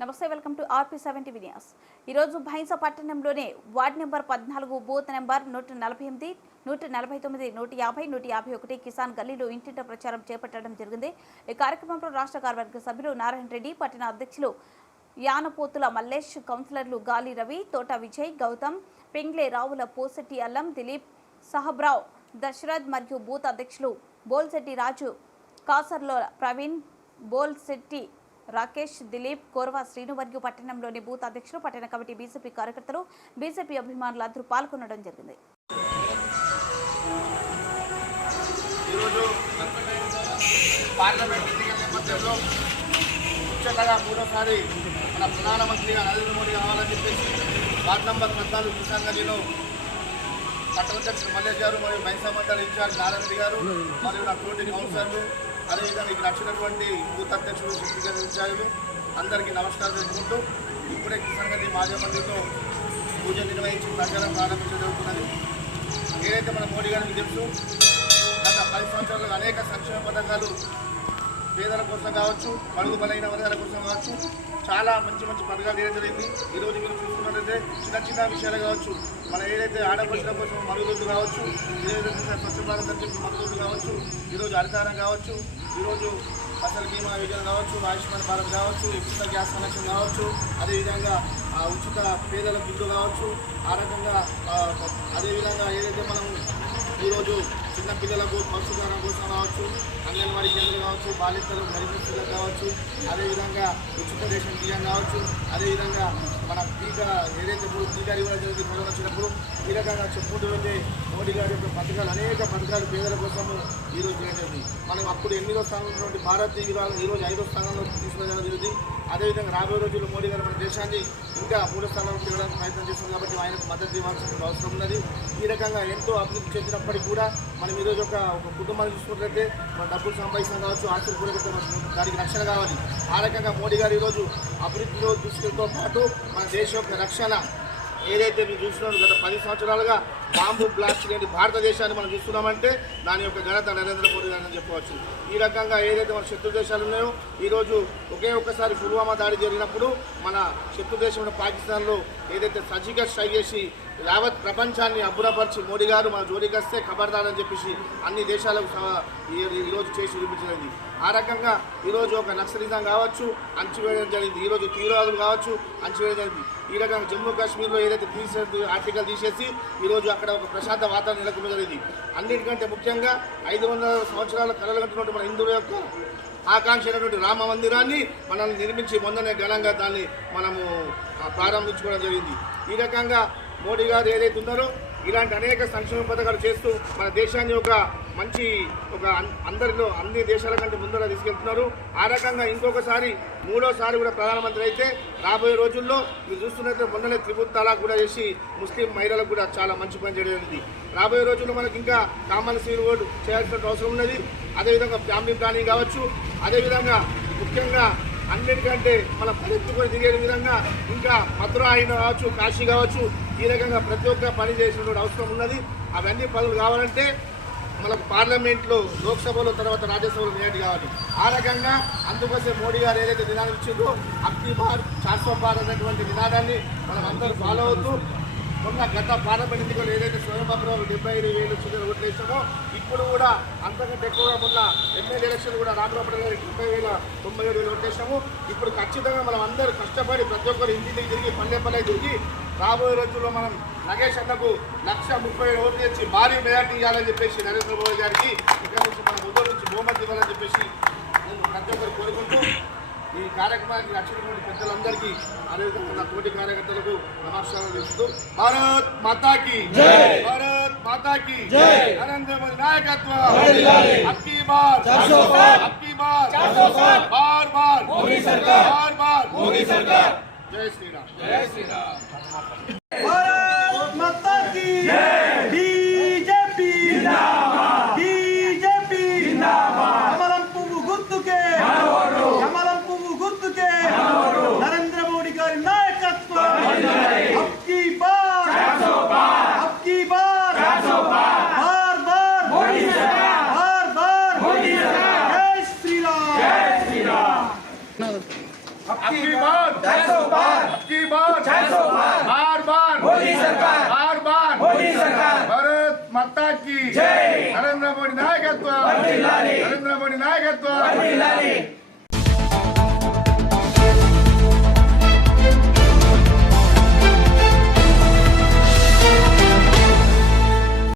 నమస్తే, welcome to RP7 TV news. ఈరోజు భైంస పట్టణంలోని ward number 14 booth number 148, 149, 150, 151 Kisan గల్లీలో ఇంటింటి ప్రచారం చేపట్టడం జరిగింది. ఈ కార్యక్రమంలో రాష్ట్ర కార్యవర్గ సభ్యులు నారాయణ రెడ్డి, పట్టణ అధ్యక్షులు యానపోతుల మల్లేష్, కౌన్సిలర్లు గాలి రవి, తోట విజయ్, గౌతమ్, పింగ్లే రావుల, పోసెట్టి అల్లం, దిలీప్, సహబ్రావ్, దశరథ్ మరియు బూత్ అధ్యక్షులు బోల్శెట్టి రాజు, కాసర్లో ప్రవీణ్, బోల్శెట్టి రాకేష్, దిలీప్, కోర్వా శ్రీను మరియు పట్టణంలోని బూత్ అధ్యక్షులు, పట్టణ కమిటీ, బీజేపీ కార్యకర్తలు, బీజేపీ అభిమానులు అందరూ పాల్గొనడం జరిగింది. పార్లమెంట్ ఎన్నికల నేపథ్యంలో ముఖ్యంగా మూడోసారి మన ప్రధానమంత్రిగా నరేంద్ర మోడీ కావాలని చెప్పేసి వార్డ్ నంబర్ 14 కిసాన్ గల్లీలో పట్టణాధ్యక్షుడు మల్లేష్ గారు మరియు మైసా మండలి ఇన్ఛార్జ్ నారాయణ రెడ్డి గారు మరియు నా తోటి కౌన్సిలర్లు, అదేవిధంగా ఇక్కడ వచ్చినటువంటి బూత్ అధ్యక్షులు, శక్తిగత ఇన్ఛార్జీలు అందరికీ నమస్కారం తెలుపుకుంటూ ఇప్పుడే కిసాన్ గల్లీ మాజీ మంత్రితో పూజ నిర్వహించి ప్రచారం ప్రారంభించడం జరుగుతున్నది. ఏదైతే మన మోడీ గారికి తెలుసు, గత 10 సంవత్సరాలుగా అనేక సంక్షేమ పథకాలు పేదల కోసం కావచ్చు, బడుగు బలైన వర్గాల కోసం కావచ్చు, చాలా మంచి మంచి పథకాలు చేయడం జరిగింది. ఈరోజు మీరు చూసుకున్నట్లయితే చిన్న చిన్న విషయాలు కావచ్చు, మన ఏదైతే ఆడపడుచుల కోసం మరుగుదొడ్లు కావచ్చు, ఏదైతే స్వచ్ఛ భారత్ అని చెప్పి మరుగుదొడ్లు కావచ్చు, ఈరోజు హరితారం కావచ్చు, ఈరోజు ఫసల్ బీమా యోజన కావచ్చు, ఆయుష్మాన్ భారత్ కావచ్చు, ఉచిత గ్యాస్ కనెక్షన్ కావచ్చు, అదేవిధంగా ఉచిత పేదల బిల్లు కావచ్చు, ఆ రకంగా అదేవిధంగా ఏదైతే మనం ఈరోజు చిన్న పిల్లలకు పశుధారం కోసం కావచ్చు, అంగన్వాడీ కేంద్రాలు కావచ్చు, బాలికలు గర్భిణీలు కావచ్చు, అదేవిధంగా ఉచిత రేషన్ బియ్యం కావచ్చు, అదేవిధంగా మన టీకా ఏదైతే ఇప్పుడు టీకా ఇవ్వడం జరిగింది కరోనా వచ్చినప్పుడు, ఈ రకంగా చెప్పుకుంటూ వెళ్తే మోడీ గారి యొక్క పథకాలు అనేక పథకాలు పేదల కోసము ఈరోజు జరిగింది. మనం అప్పుడు 8వ స్థానంలో ఉన్నటువంటి భారత్ ఈరోజు 5వ స్థానంలో తీసుకురావడం జరిగింది. అదేవిధంగా రాబోయే రోజుల్లో మోడీ గారు మన దేశాన్ని ఇంకా 3వ స్థానంలో తిరగడానికి ప్రయత్నం చేస్తుంది కాబట్టి ఆయనకు మద్దతు ఇవ్వాల్సిన అవసరం ఉన్నది. ఈ రకంగా ఎంతో అభివృద్ధి చెందినప్పటికీ కూడా మనం ఈరోజు ఒక కుటుంబాన్ని చూసుకున్నట్లయితే మన డబ్బులు సంపాదించడం కావచ్చు, ఆస్తులు కూడా దానికి రక్షణ కావాలి. ఆ రకంగా మోడీ గారు ఈరోజు అభివృద్ధిలో దృష్టితో పాటు మన దేశం యొక్క రక్షణ ఏదైతే మీరు చూస్తున్నాం, గత 10 సంవత్సరాలుగా బాంబు బ్లాస్ట్ లేని భారతదేశాన్ని మనం చూస్తున్నామంటే దాని యొక్క ఘనత నరేంద్ర మోడీ గారిని చెప్పవచ్చు. ఈ రకంగా ఏదైతే మన శత్రు దేశాలు ఉన్నాయో, ఈరోజు ఒక్కసారి పుల్వామా దాడి జరిగినప్పుడు మన శత్రు దేశంలో పాకిస్తాన్లో ఏదైతే సర్జికల్ స్ట్రైక్ చేసి యావత్ ప్రపంచాన్ని అబ్బురపరిచి మోడీ గారు మన జోలికి వస్తే ఖబర్దారని చెప్పేసి అన్ని దేశాలకు ఈరోజు చేసి చూపించలేదు. ఆ రకంగా ఈరోజు ఒక నక్సలిజం కావచ్చు అంచివేయడం జరిగింది, ఈరోజు తీవ్రవాదులు కావచ్చు అంచివేయడం జరిగింది. ఈ రకంగా జమ్మూ కాశ్మీర్లో ఏదైతే ఆర్టికల్ తీసేసి ఈరోజు అక్కడ ఒక ప్రశాంత వాతావరణం నెలకొన్న జరిగింది. అన్నిటికంటే ముఖ్యంగా 500 సంవత్సరాల కలలు కంటున్నటువంటి మన హిందువుల యొక్క ఆకాంక్ష అయినటువంటి రామ మందిరాన్ని మనల్ని నిర్మించి మొన్ననే ఘనంగా దాన్ని మనము ప్రారంభించుకోవడం జరిగింది. ఈ రకంగా మోడీ గారు ఏదైతే ఉన్నారో ఇలాంటి అనేక సంక్షేమ పథకాలు చేస్తూ మన దేశాన్ని ఒక మంచి అందరిలో అన్ని దేశాల కంటే ముందర తీసుకెళ్తున్నారు. ఆ రకంగా ఇంకొకసారి 3వసారి కూడా ప్రధానమంత్రి అయితే రాబోయే రోజుల్లో మీరు చూస్తున్నట్లయితే మొన్ననే త్రిపుల్ తలాక్ కూడా చేసి ముస్లిం మహిళలకు కూడా చాలా మంచి పని చేయడం. రాబోయే రోజుల్లో మనకి ఇంకా కామన్ సివిల్ కోడ్ చేయాల్సిన అవసరం ఉన్నది. అదేవిధంగా ఫ్యామిలీ ప్లానింగ్ కావచ్చు, అదేవిధంగా ముఖ్యంగా అన్నిటికంటే మన పరిస్థితులు దిగే విధంగా ఇంకా మథుర అయిన కావచ్చు, కాశీ కావచ్చు, ఈ రకంగా ప్రతి ఒక్క పని చేసినటువంటి అవసరం ఉన్నది. అవన్నీ పనులు కావాలంటే మనకు పార్లమెంట్లో, లోక్సభలో, తర్వాత రాజ్యసభలో మెజారిటీ కావాలి. ఆ రకంగా అందుకోసం మోడీ గారు ఏదైతే నినాదం ఇచ్చిందో అబ్కీ బార్ 400 పార్ అనేటువంటి నినాదాన్ని మనం అందరూ ఫాలో అవుతూ మొన్న గత పార్లమెంట్ ఎన్నికలు ఏదైతే స్వయం బాబురావు 75,000 చిల్లర ఓట్లు వేసామో, ఇప్పుడు కూడా అంతకంటే ఎక్కువగా మొన్న ఎమ్మెల్యే ఎలక్షన్ కూడా రామరావు గారు 90,000 ఓట్లు వేసాము. ఇప్పుడు ఖచ్చితంగా మనం అందరూ కష్టపడి ప్రతి ఒక్కరు ఇంటికి తిరిగి పల్లె తిరిగి రాబోయే రోజుల్లో మనం నగేష్ అన్నకు 130,000 ఓట్లు తెచ్చి భారీ మెజార్టీ ఇవ్వాలని చెప్పేసి నరేంద్ర మోడీ గారికి ఇక్కడ నుంచి మన ముందు నుంచి బహుమతి ఇవ్వాలని చెప్పేసి ప్రతి ఒక్కరు కోరుకుంటూ ఈ కార్యక్రమానికి వచ్చినటువంటి పెద్దలందరికీ అదేవిధంగా నా తోటి కార్యకర్తలకు నమస్కారం చేస్తూ భారత్ మాతాకి భారత్ మాతాకి నరేంద్ర మోదీ నాయకత్వం అబ్కీ బార్ అబ్కీ బార్ బార్ బార్ బార్ బార్ మోదీ సర్కార్. జై శ్రీరామ్, జై శ్రీరామ్. భారత్ మాతాకి బీజేపీ జిందాబాద్, బీజేపీ జిందాబాద్. కమలం పువ్వు గుర్తుకే, కమలం పువ్వు గుర్తుకే నరేంద్ర మోడీ గారి నాయకత్వం. అబ్కీ బార్, అబ్కీ బార్, బార్ బార్ మోడీ సర్కార్, బార్ బార్ మోడీ సర్కార్. జై శ్రీరామ్, జై శ్రీరామ్. अबकी बार 400 पार, अबकी बार 400 पार, बार बार मोदी सरकार, बार बार मोदी सरकार, भारत माता की जय, नरेंद्र मोदी नायकत्व वर्धिल्लाली, नरेंद्र मोदी नायकत्व वर्धिल्लाली.